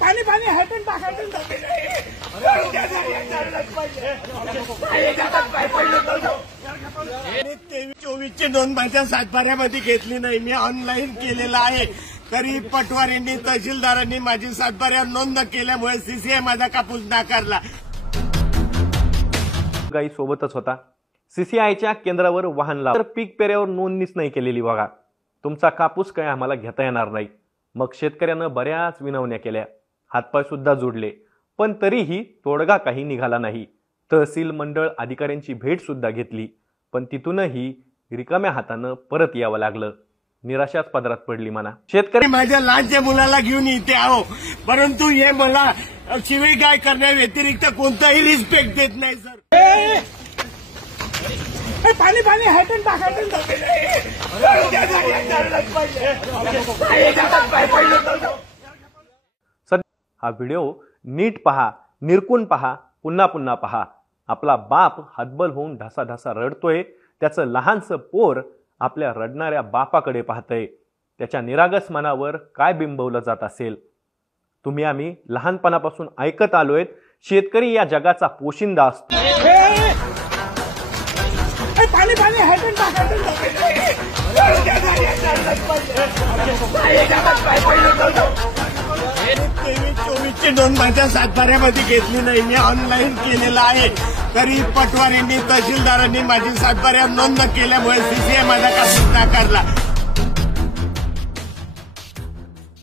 पाणी पाणी हटून टाकायचं 23-24ची नोंद माझ्या सातबाऱ्यामध्ये घेतली नाही. मी ऑनलाईन केलेला आहे. तरी पटवारींनी तहसीलदारांनी माझी सातबाऱ्यात नोंद केल्यामुळे सीसीआय माझा कापूस नाकारला. गाई सोबतच होता. सीसीआयच्या केंद्रावर वाहन लाव तर पीक पेऱ्यावर नोंदणीच नाही केलेली. बघा तुमचा कापूस काय आम्हाला घेता येणार नाही. मग शेतकऱ्यानं बऱ्याच विनवण्या केल्या, हातपाय सुद्धा जोडले, पण तरीही तोडगा काही निघाला नाही. तहसील मंडळ अधिकाऱ्यांची भेट सुद्धा घेतली, पण तिथूनही रिकाम्या हातानं परत यावं लागलं. निराशाच पदरात पडली म्हणा. शेतकरी माझ्या लहानच्या मुलाला घेऊन इथे आहो, परंतु हे मला शिवीगाळ करण्या व्यतिरिक्त कोणताही रिस्पेक्ट देत नाही. सर पाणी पाणी हटून टाकायचं हा व्हिडिओ नीट पहा, निरकून पहा, पुन्हा पुन्हा पहा. आपला बाप हतबल होऊन ढासा रडतोय. त्याचं लहानसं पोर आपल्या रडणाऱ्या बापाकडे पाहतंय. त्याच्या निरागस मनावर काय बिंबवलं जात असेल. तुम्ही आम्ही लहानपणापासून ऐकत आलोय, शेतकरी या जगाचा पोशिंदा असतो. पाणी पाणी हटून टाकायचं 23-24ची नोंद माझ्या सातबाऱ्यामध्ये घेतली नाही. मी ऑनलाईन केलेला आहे. तरी पटवारींनी तहसीलदारांनी माझी सातबाऱ्यात नोंद केल्यामुळे सीसीआय माझा कापूस नाकारला.